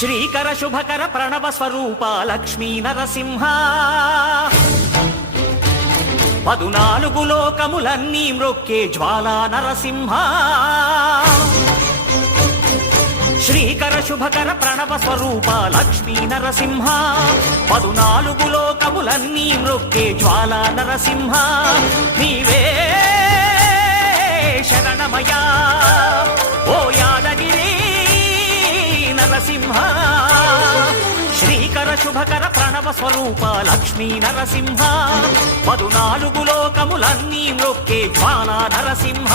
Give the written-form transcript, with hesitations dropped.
శ్రీకర శుభకర ప్రణవ స్వరూప లక్ష్మీ నరసింహ 14 లోకములన్నీ మ్రొక్కే జ్వాలా నరసింహ శ్రీకర శుభకర ప్రణవ స్వరూప లక్ష్మీ నరసింహ 14 లోకములన్నీ మ్రొక్కే జ్వాలా నరసింహ నీవే శరణమయా ఓ యాదగిరి నరసింహ శ్రీకర శుభకర ప్రణవ స్వరూప లక్ష్మీ నరసింహ 14 లోకములన్నీ మ్రొక్కే జ్వాలా నరసింహ